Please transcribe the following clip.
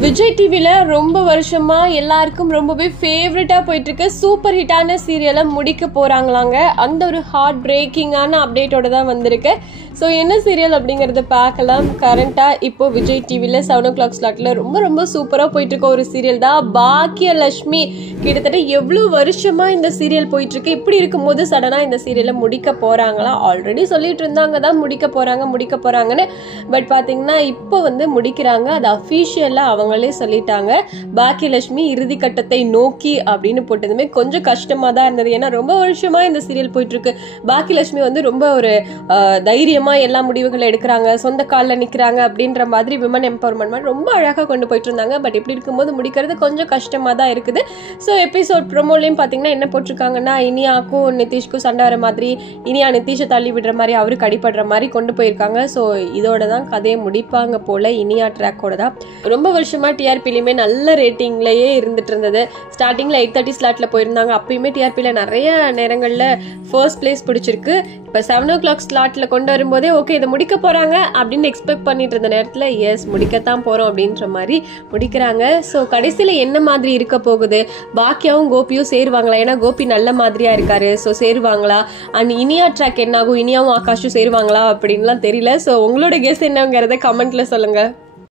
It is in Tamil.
விஜய் டிவில ரொம்ப வருஷமா எல்லாருக்கும் ரொம்பவே ஃபேவரட்டா போயிட்டு இருக்க சூப்பர் ஹிட்டான சீரியலை முடிக்க போறாங்களாங்க. அந்த ஒரு ஹார்ட் பிரேக்கிங்கான அப்டேட்டோட தான் வந்திருக்கு. ஸோ என்ன சீரியல் அப்படிங்கறத பார்க்கலாம். கரண்டா இப்போ விஜய் டிவில 7 o'clock ஸ்லாட்ல ரொம்ப ரொம்ப சூப்பரா போயிட்டு இருக்க ஒரு சீரியல் தான் பாக்கியலட்சுமி. கிட்டத்தட்ட எவ்வளவு வருஷமா இந்த சீரியல் போயிட்டு இருக்கு. இப்படி இருக்கும்போது சடனா இந்த சீரியலை முடிக்க போறாங்களா? ஆல்ரெடி சொல்லிட்டு இருந்தாங்க தான் முடிக்க போறாங்கன்னு. பட் பாத்தீங்கன்னா இப்போ வந்து முடிக்கிறாங்க. அது அஃபீஷியலா அவங்களே சொல்லிட்டாங்க. பாக்கியலட்சுமி இறுதி கட்டத்தை நோக்கி அப்படின்னு போட்டதுமே கொஞ்சம் கஷ்டமா தான் இருந்தது. ஏன்னா ரொம்ப வருஷமா இந்த சீரியல் போயிட்டு இருக்கு. பாக்கியலட்சுமி வந்து ரொம்ப ஒரு தைரியமா எல்லா முடிவுகளை எடுக்கிறாங்க, சொந்த காலில் நிக்கிறாங்க அப்படின்ற மாதிரி விமன் எம்பவர்மெண்ட் மாதிரி ரொம்ப அழகா கொண்டு போயிட்டு இருந்தாங்க. பட் இப்படி இருக்கும்போது முடிக்கிறது கொஞ்சம் கஷ்டமா தான் இருக்குது. ஸோ எபிசோட் ப்ரோமோலையும் பாத்தீங்கன்னா என்ன போட்டிருக்காங்கன்னா, இனியாக்கும் நிதிஷ்க்கும் சண்டை வர மாதிரி, இனியா நிதிஷை தள்ளி விடுற மாதிரி, அவருக்கு அடிபடுற மாதிரி கொண்டு போயிருக்காங்க. ஸோ இதோட தான் கதையை முடிப்பாங்க போல. இனியா ட்ராக்கோட தான் ரொம்ப வருஷமா டிஆர்பிலையுமே நல்ல ரேட்டிங்லயே இருந்துட்டு இருந்தது. ஸ்டார்டிங்ல 8:30 ஸ்லாட்ல போயிருந்தாங்க. அப்பயுமே டிஆர்பில நிறைய நேரங்கள்ல ஃபர்ஸ்ட் பிளேஸ் பிடிச்சிருக்கு. இப்ப 7 o'clock ஸ்லாட்ல கொண்டு வரும்போதே ஓகே இதை முடிக்க போறாங்க அப்படின்னு எக்ஸ்பெக்ட் பண்ணிட்டு இருந்த நேரத்துல எஸ் முடிக்கத்தான் போறோம் அப்படின்ற மாதிரி முடிக்கிறாங்க. ஸோ கடைசியில என்ன மாதிரி இருக்க போகுது? பாக்கியாவும் கோபியும் சேருவாங்களா? ஏன்னா கோபி நல்ல மாதிரியா இருக்காரு. ஸோ சேருவாங்களா? அண்ட் இனியா ட்ராக் என்ன ஆகும்? இனியாவும் ஆகாஷும் சேருவாங்களா அப்படின்லாம் தெரியல. ஸோ உங்களோட கெஸ் என்னங்கிறத கமெண்ட்ல சொல்லுங்க.